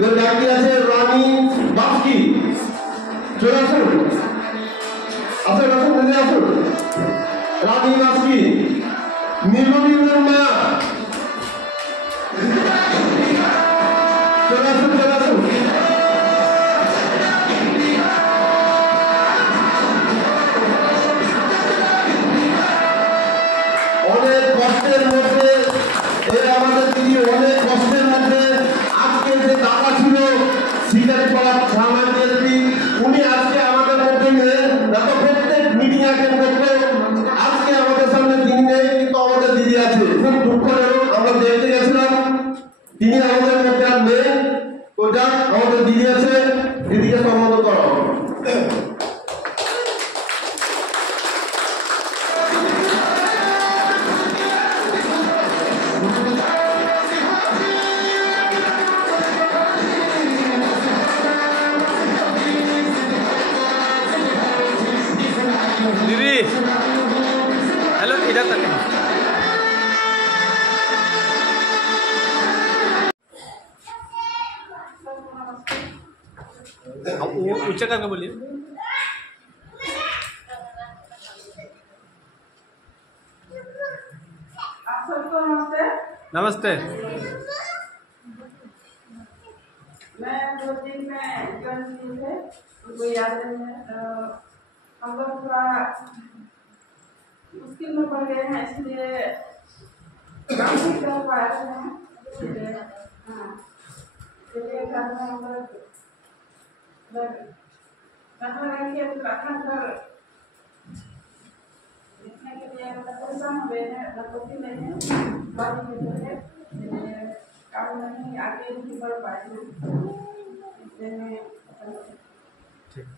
এবার বাকি আছে রানী বাস্কি। চলে আসুন, আসুন আসুন দিদি আসুন। রানী বাস্কি, নীলমণির মা। চলে আসুন চলে আসুন। অনেক কষ্টের মধ্যে আমাদের দিদি অনেক কষ্টের মধ্যে আজকে যে দাদা ছিল সিলেটপাড়া থানা ডিএসপি, উনি আজকে আমাদের মধ্যে নেই, না তো প্রত্যেক মিটিং অ্যাটেন্ড করতো। আজকে আমাদের সামনে তিনি নেই, কিন্তু আমাদের দিদি আছে। খুব দুঃখজনক, আমরা দেখতে গেছিলাম তিনি আমাদের মধ্যে আর নেই। ওটা আমাদের দিদি আছে, দিদিকে সম্মান করা হবে। दीदी हेलो, इधर तक ऊंचा करके बोलिए। आप सबको नमस्ते। नमस्ते। मैं 2 दिन में ज्वाइन की है, मुझे याद नहीं है। हम लोग थोड़ा मुश्किल में पड़ गए हैं, इसलिए काम नहीं कर पा रहे हैं। हाँ, इसलिए घर में हम लोग अपना घर देखने के लिए परेशान हो गए हैं, लगभग नहीं है बाकी के लिए काम नहीं आगे नहीं बढ़ पाए हैं, इसलिए ठीक।